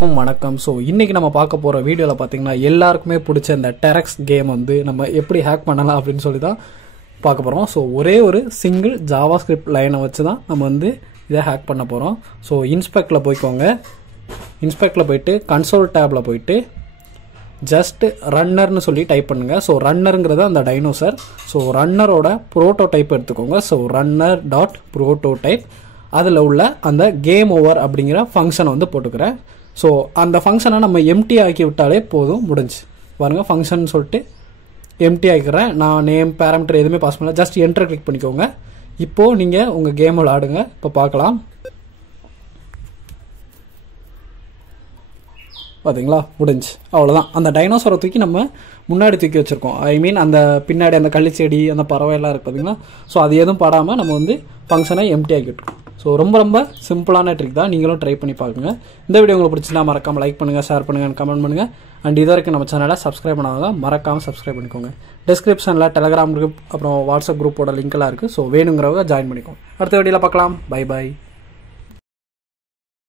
எல்லாருக்கும் வணக்கம். ஸோ இன்னைக்கு நம்ம பார்க்க போகிற வீடியோவில் பார்த்தீங்கன்னா எல்லாருக்குமே பிடிச்ச இந்த டெரக்ஸ் கேம் வந்து நம்ம எப்படி ஹேக் பண்ணலாம் அப்படின்னு சொல்லி தான் பார்க்க போகிறோம். ஸோ ஒரே ஒரு சிங்கிள் ஜாவா ஸ்கிரிப்ட் லைனை வச்சு தான் நம்ம வந்து இதை ஹேக் பண்ண போகிறோம். ஸோ இன்ஸ்பெக்டில் போய்க்கோங்க. இன்ஸ்பெக்டில் போயிட்டு கன்சோல் டேபில் போயிட்டு ஜஸ்ட் ரன்னர்னு சொல்லி டைப் பண்ணுங்கள். ஸோ ரன்னருங்கிறது அந்த டைனோசர். ஸோ ரன்னரோட ப்ரோட்டோடைப் எடுத்துக்கோங்க. ஸோ ரன்னர் டாட் ப்ரோட்டோடைப் அதில் உள்ள அந்த கேம் ஓவர் அப்படிங்கிற ஃபங்க்ஷனை வந்து போட்டுக்கிறேன். ஸோ அந்த ஃபங்க்ஷனை நம்ம எம்டி ஆக்கி விட்டாலே போதும், முடிஞ்சு பாருங்கள். ஃபங்க்ஷன் சொல்லிட்டு எம்டி ஆக்கிக்கிறேன். நான் நேம் பேராமீட்டர் எதுவுமே பாஸ் பண்ணல, ஜஸ்ட் என்டர் கிளிக் பண்ணிக்கோங்க. இப்போது நீங்கள் உங்கள் கேம் விளாடுங்க. இப்போ பார்க்கலாம். பார்த்தீங்களா, முடிஞ்சு. அவ்வளோதான். அந்த டைனோசரை தூக்கி நம்ம முன்னாடி தூக்கி வச்சுருக்கோம். ஐ மீன் அந்த பின்னாடி அந்த கள்ளிச்செடி அந்த பறவையெல்லாம் இருக்குது பார்த்தீங்களா. ஸோ அது எதுவும் படாமல் நம்ம வந்து ஃபங்க்ஷனை எம்டி ஆக்கிவிட்டோம். ஸோ ரொம்ப சிம்பிளான ட்ரிக் தான். நீங்களும் ட்ரை பண்ணி பாருங்க. இந்த வீடியோ உங்களுக்கு பிடிச்சிருந்தா மறக்காமல் லைக் பண்ணுங்கள், ஷேர் பண்ணுங்கள், கமெண்ட் பண்ணுங்கள். அண்ட் இது வரைக்கும் நம்ம சேனலை சப்ஸ்கிரைப் பண்ணாதான் மறக்காமல் சப்ஸ்கிரைப் பண்ணிக்கோங்க. டிஸ்கிரிப்ஷனில் டெலகிராம் குரூப் அப்புறம் வாட்ஸ்அப் குரூப்போட லிங்க்லாம் இருக்குது. ஸோ வேணுங்கிறவங்க ஜாயின் பண்ணிக்கோங்க. அடுத்த வீடியோவில் பார்க்கலாம். Bye bye.